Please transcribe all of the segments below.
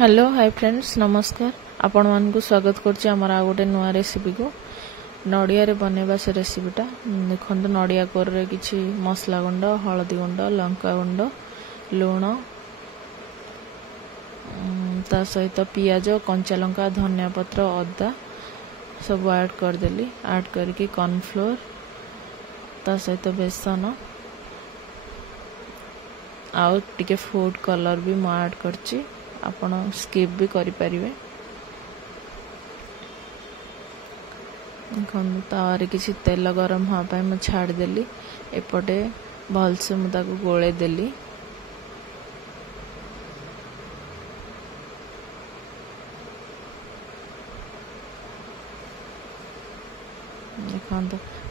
Hello hi friends नमस्कार आपण मानकु स्वागत करछि हमर आ गोटे नुआ रेसिपी को नडिया रे बनेबा से रेसिपीटा देखंतु नडिया कोर रे किछि मसला गुंड हळदी गुंड लंका गुंड लूण ता सहित पियाज कंचा लंका धनिया पत्र अदा सब ऐड कर देली ऐड करके कॉर्नफ्लोर ता सहित बेसन आउ टिके फूड कलर भी म ऐड करछि आपण स्किप भी करि परिवे तावारे किसी तेल गरम हाँ पाए मैं छाड़ देली एपटे भल से मुझे गोले देली देखो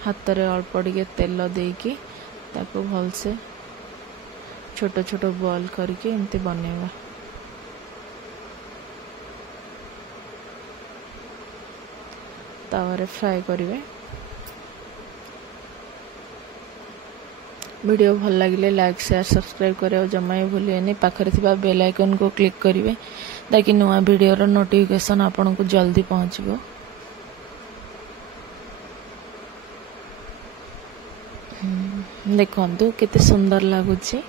हाथ रे अल्प टिके तेल देकी ताको भल से छोट छोट बॉल करके एमती बनेवा तावारे फ्राई करिवे। वीडियो भल लगे लाइक शेयर सब्सक्राइब करे जमा ही भूलिए पाखरे थिबा बेल आइकन को क्लिक करिवे ताकि नवा वीडियो रो नोटिफिकेशन आपन को जल्दी पहुंचबो। देखंतु केते सुंदर लागुची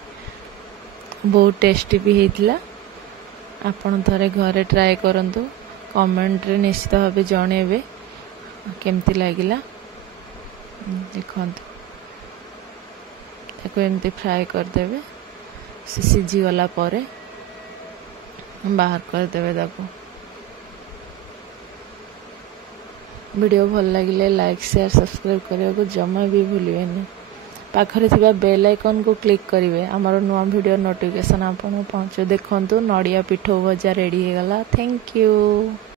बहुत टेस्टी भी हेतिला आपन थरे घरे ट्राई करंतु कमेंट रे निश्चित भाबे जणेबे केमती लगिला देखंतु ताको एमती फ्राई कर देबे से सिझी गला परे बाहर कर देबे ताको। वीडियो भल लगिले लाइक शेयर सब्सक्राइब करिया को जमा भी भूलिबेनी पाखरे थिबा बेल आइकन को क्लिक करिवे हमर नुवा वीडियो नोटिफिकेशन आपन पहुंचे। देखंतु नडिया पिठो भजा रेडी हे गला। Thank you.